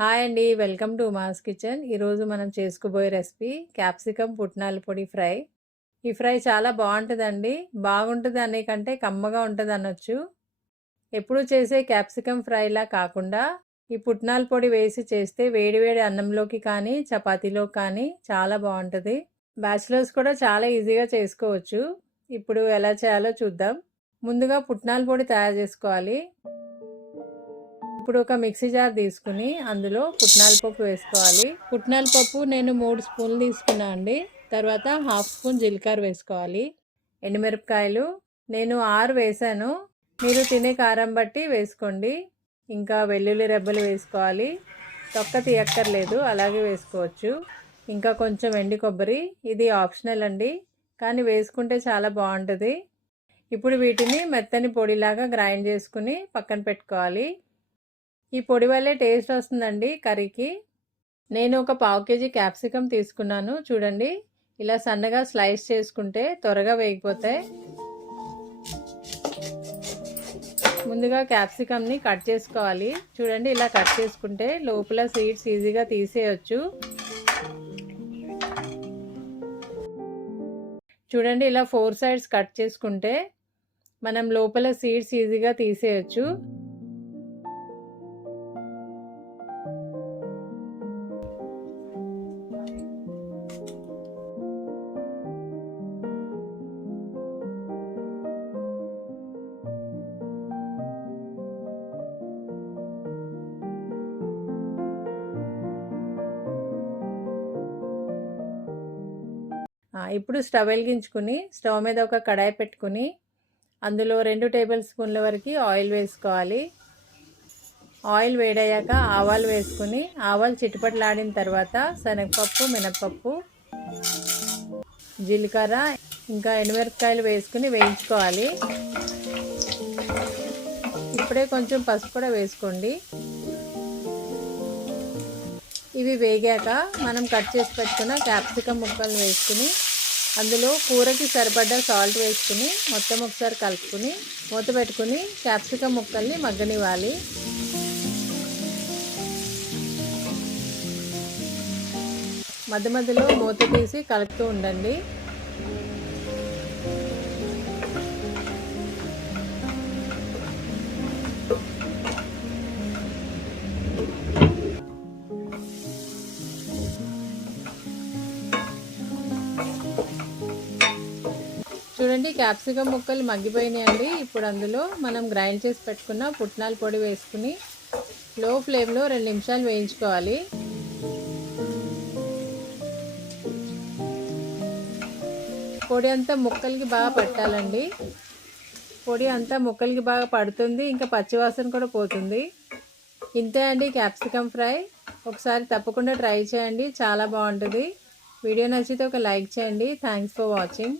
Hi అండి. Welcome to Uma's kitchen. ఈరోజు మనం చేసుకోబోయే రెసిపీ క్యాప్సికమ్ పుట్నాల పొడి ఫ్రై. ఈ ఫ్రై చాలా బాగుంటుందండి. బాగుంటుంది అనే కంటే కమ్మగా ఉంటుంది అనొచ్చు. ఎప్పుడు చేసే క్యాప్సికమ్ ఫ్రైలా కాకుండా ఈ పుట్నాల పొడి వేసి చేస్తే వేడివేడి అన్నంలోకి కానీ చపాతీలోకి కానీ చాలా బాగుంటుంది. బ్యాచిలర్స్ కూడా చాలా ఈజీగా చేసుకోవచ్చు. ఇప్పుడు ఎలా చేయాలో చూద్దాం. ముందుగా పుట్నాల పొడి తయారు చేసుకోవాలి. ఇప్పుడు ఒక మిక్సీ జార్ తీసుకుని అందులో పుట్నాల పప్పు వేసుకోవాలి. పుట్నాల పప్పు నేను 3 స్పూన్లు తీసుకున్నా అండి. తర్వాత 1/2 స్పూన్ జీలకర్ర వేసుకోవాలి. ఎండుమిరపకాయలు నేను 6 వేసాను. మీరు తినే కారం బట్టి వేసుకోండి. ఇంకా వెల్లుల్లి రెబ్బలు వేసుకోవాలి. తొక్క తీయక్కర్లేదు, అలాగే వేసుకోవచ్చు. ఇంకా కొంచెం ఎండు కొబ్బరి, ఇది ఆప్షనల్ అండి, కానీ వేసుకుంటే చాలా బాగుంటుంది. ఇప్పుడు వీటిని మెత్తని పొడిలాగా గ్రైండ్ చేసుకుని పక్కన పెట్టుకోవాలి. ఈ పొడి వల్లే టేస్ట్ వస్తుందండి కర్రీకి. నేను ఒక 1/2 కేజీ క్యాప్సికమ్ తీసుకున్నాను. చూడండి, ఇలా సన్నగా స్లైస్ చేసుకుంటే త్వరగా వేగిపోతాయి. ముందుగా క్యాప్సికమ్ని కట్ చేసుకోవాలి. చూడండి, ఇలా కట్ చేసుకుంటే లోపల సీడ్స్ ఈజీగా తీసేయచ్చు. చూడండి, ఇలా 4 సైడ్స్ కట్ చేసుకుంటే మనం లోపల సీడ్స్ ఈజీగా తీసేయచ్చు. ఇప్పుడు స్టవ్ వెలిగించుకుని స్టవ్ మీద ఒక కడాయి పెట్టుకుని అందులో 2 టేబుల్ స్పూన్ల వరకు ఆయిల్ వేసుకోవాలి. ఆయిల్ వేడయ్యాక ఆవాలు వేసుకుని ఆవాలు చిటపటలాడిన తర్వాత శనగపప్పు, మినపప్పు, జీలకర్ర ఇంకా ఎండుమిరపకాయలు వేసుకుని వేయించుకోవాలి. ఇప్పుడే కొంచెం పసుపు కూడా వేసుకోండి. ఇవి వేగాక మనం కట్ చేసి పెట్టుకున్న క్యాప్సికమ్ ముక్కలు వేసుకుని అందులో కూరకి సరిపడ్డ సాల్ట్ వేసుకుని మొత్తం ఒకసారి కలుపుకుని మూత పెట్టుకుని క్యాప్సికమ్ ముక్కల్ని మగ్గనివ్వాలి. మధ్య మధ్యలో మూత తీసి కలుపుతూ ఉండండి. చూడండి, క్యాప్సికమ్ ముక్కలు మగ్గిపోయినాయండి. ఇప్పుడు అందులో మనం గ్రైండ్ చేసి పెట్టుకున్న పుట్నాల పొడి వేసుకుని లో ఫ్లేమ్లో 2 నిమిషాలు వేయించుకోవాలి. పొడి అంతా ముక్కలకి బాగా పట్టాలండి. పొడి అంతా ముక్కలకి బాగా పడుతుంది, ఇంకా పచ్చివాసన కూడా పోతుంది. ఇంతే అండి క్యాప్సికమ్ ఫ్రై. ఒకసారి తప్పకుండా ట్రై చేయండి, చాలా బాగుంటుంది. వీడియో నచ్చితే ఒక లైక్ చేయండి. Thanks for watching.